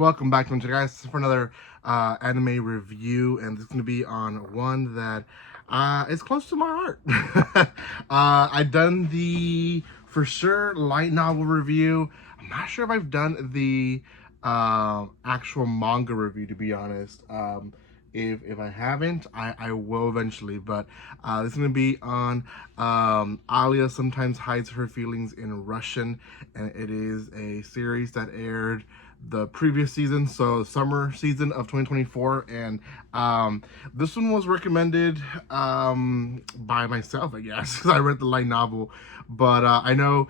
Welcome back to my channel, guys. This is for another anime review, and this is going to be on one that is close to my heart. I've done the, for sure, light novel review. I'm not sure if I've done the actual manga review, to be honest. If I haven't, I will eventually, but this is going to be on Alya Sometimes Hides Her Feelings in Russian, and it is a series that aired the previous season, so summer season of 2024, and this one was recommended by myself, I guess, because I read the light novel, but I know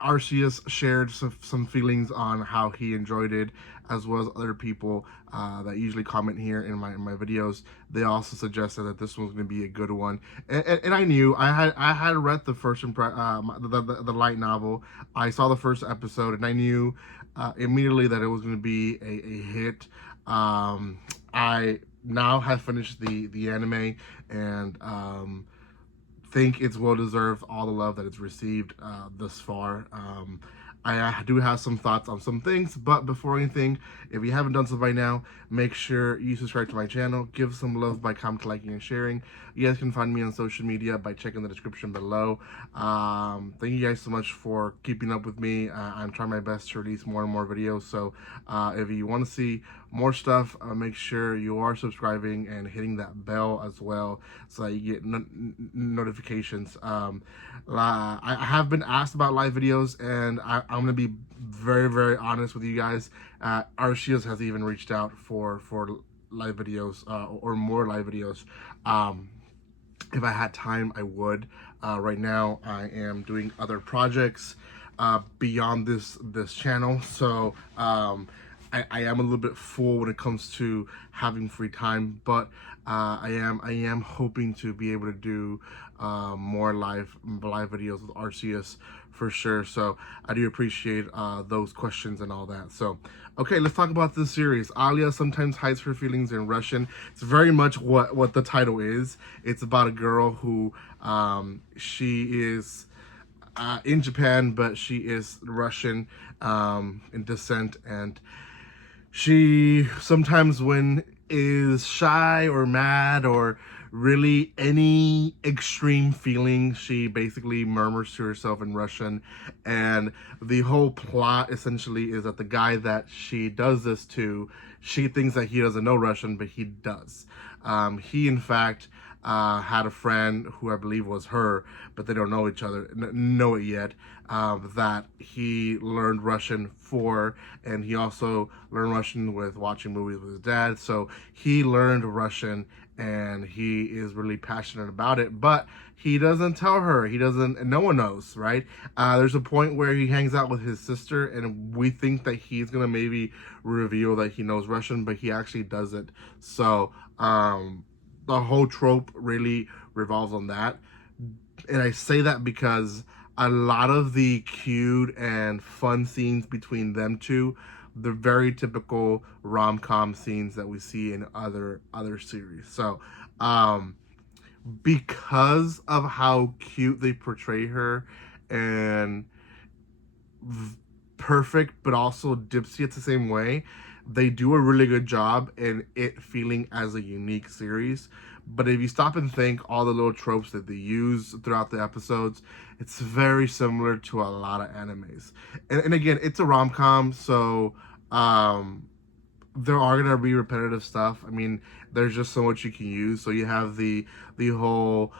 Arceus shared some feelings on how he enjoyed it, as well as other people that usually comment here in my videos. They also suggested that this one's going to be a good one, and I knew I had read the first the light novel. I saw the first episode, and I knew immediately that it was going to be a hit. I now have finished the anime, and think it's well deserved, all the love that it's received thus far. I do have some thoughts on some things, but before anything, if you haven't done so by now, make sure you subscribe to my channel, give some love by commenting, liking, and sharing. You guys can find me on social media by checking the description below. Thank you guys so much for keeping up with me. I'm trying my best to release more and more videos, so if you want to see more stuff, make sure you are subscribing and hitting that bell as well, so that you get notifications. I have been asked about live videos, and I'm gonna be very honest with you guys. Arceus has even reached out for live videos or more live videos. If I had time, I would. Right now, I am doing other projects beyond this channel, so I am a little bit full when it comes to having free time, but I am hoping to be able to do more live videos with Arceus for sure. So I do appreciate those questions and all that. So okay, let's talk about this series. Alya Sometimes Hides Her Feelings in Russian. It's very much what the title is. It's about a girl who she is in Japan, but she is Russian in descent, and she sometimes, when is shy or mad or really any extreme feeling, she basically murmurs to herself in Russian. And the whole plot essentially is that the guy that she does this to, she thinks that he doesn't know Russian, but he does. He in fact had a friend who I believe was her, but they don't know each other, know it yet, that he learned Russian for, and he also learned Russian with watching movies with his dad. So he learned Russian, and he is really passionate about it, but he doesn't tell her. He doesn't, no one knows, right? There's a point where he hangs out with his sister, and we think that he's gonna maybe reveal that he knows Russian, but he actually doesn't. So the whole trope really revolves on that. And I say that because a lot of the cute and fun scenes between them two, the very typical rom-com scenes that we see in other series. So because of how cute they portray her, and perfect but also dipsy at the same way, they do a really good job in it feeling as a unique series. But if you stop and think, all the little tropes that they use throughout the episodes, it's very similar to a lot of animes. And again, it's a rom-com, so there are gonna be repetitive stuff. I mean, there's just so much you can use. So you have the whole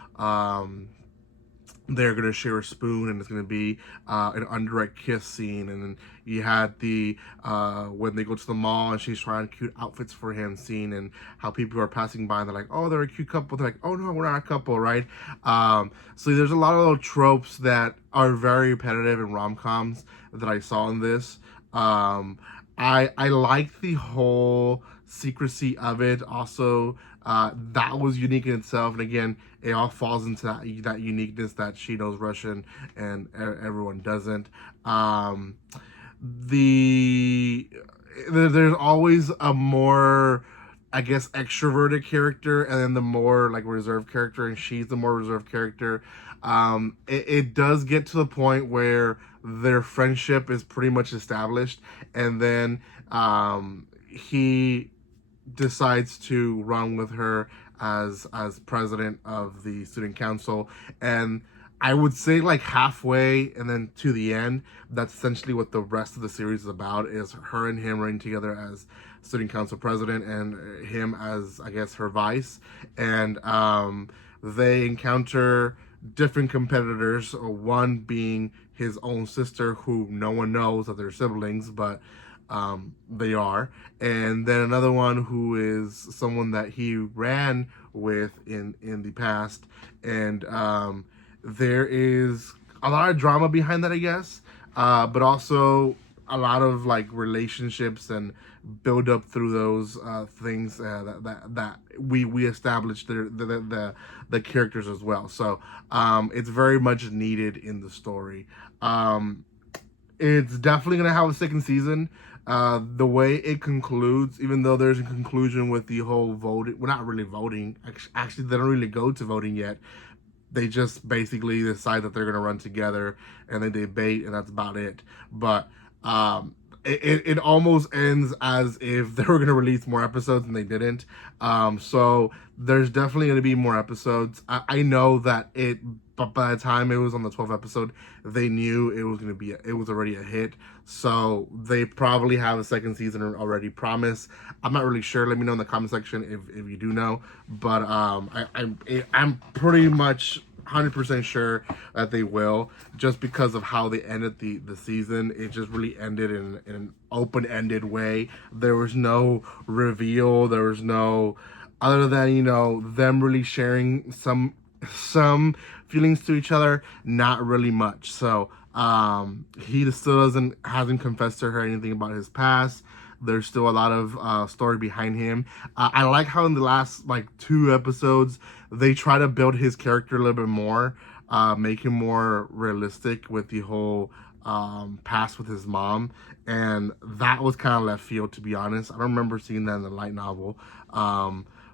they're gonna share a spoon, and it's gonna be an indirect kiss scene. And then you had the when they go to the mall and she's trying cute outfits for him scene, and how people are passing by and they're like, oh, they're a cute couple. They're like, oh no, we're not a couple, right? So there's a lot of little tropes that are very repetitive in rom-coms that I saw in this. I like the whole secrecy of it. Also, that was unique in itself, and again, it all falls into that uniqueness that she knows Russian and everyone doesn't. There's always a more, I guess, extroverted character, and then the more like reserved character, and she's the more reserved character. it does get to the point where their friendship is pretty much established, and then he decides to run with her as president of the student council. And I would say like halfway and then to the end, that's essentially what the rest of the series is about, is her and him running together as student council president and him as, I guess, her vice. And they encounter different competitors, one being his own sister, who no one knows that they're siblings, but they are. And then another one who is someone that he ran with in the past. And there is a lot of drama behind that, I guess, but also a lot of like relationships and build up through those things that we established the characters as well. So it's very much needed in the story. It's definitely gonna have a second season. The way it concludes, even though there's a conclusion with the whole voting, well, not really voting. Actually, they don't really go to voting yet. They just basically decide that they're gonna run together, and they debate, and that's about it. But it almost ends as if they were going to release more episodes and they didn't. So there's definitely going to be more episodes. I know that but by the time it was on the 12th episode, they knew it was going to be, it was already a hit. So they probably have a second season already promised. I'm not really sure. Let me know in the comment section if you do know. But I'm pretty much 100% sure that they will, just because of how they ended the season. It just really ended in an open-ended way. There was no reveal. There was no, other than, you know, them really sharing some feelings to each other, not really much. So he still hasn't confessed to her anything about his past. There's still a lot of story behind him. I like how in the last like 2 episodes they try to build his character a little bit more, make him more realistic with the whole past with his mom, and that was kind of left field, to be honest. I don't remember seeing that in the light novel,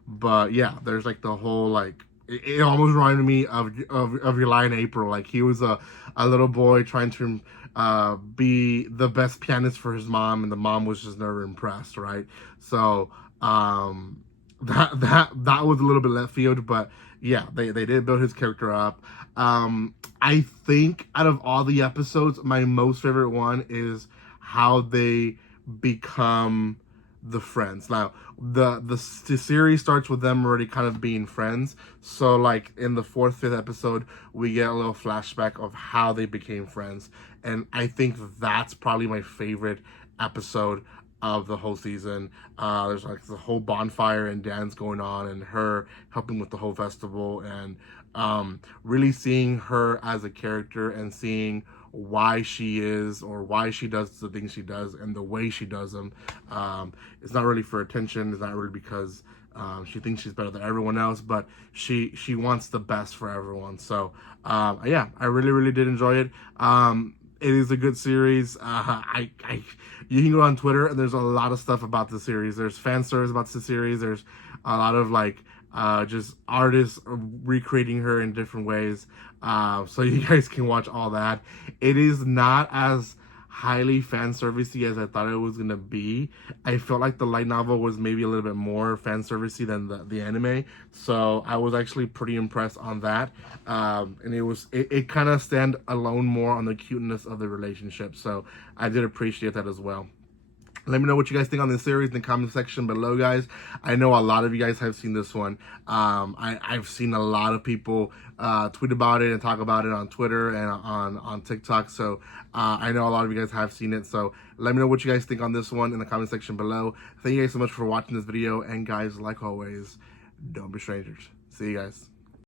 but yeah, there's like the whole like, it almost reminded me of July and April. Like he was a little boy trying to be the best pianist for his mom, and the mom was just never impressed, right? So that was a little bit left field, but yeah, they did build his character up. I think out of all the episodes, my most favorite one is how they become the friends. Now the series starts with them already kind of being friends, so like in the 4th, 5th episode we get a little flashback of how they became friends, and I think that's probably my favorite episode of the whole season. There's like the whole bonfire and dance going on, and her helping with the whole festival, and really seeing her as a character and seeing why she is, or why she does the things she does and the way she does them. It's not really for attention. It's not really because she thinks she's better than everyone else, but she wants the best for everyone. So yeah, I really did enjoy it. It is a good series. You can go on Twitter and there's a lot of stuff about the series. There's fan stories about the series. There's a lot of like just artists recreating her in different ways. So you guys can watch all that. It is not as highly fan servicey as I thought it was gonna be. I felt like the light novel was maybe a little bit more fan servicey than the anime, so I was actually pretty impressed on that. And it kind of stand alone more on the cuteness of the relationship, so I did appreciate that as well. Let me know what you guys think on this series in the comment section below, guys. I know a lot of you guys have seen this one. I've seen a lot of people tweet about it and talk about it on Twitter and on TikTok. So I know a lot of you guys have seen it. So let me know what you guys think on this one in the comment section below. Thank you guys so much for watching this video. And guys, like always, don't be strangers. See you guys.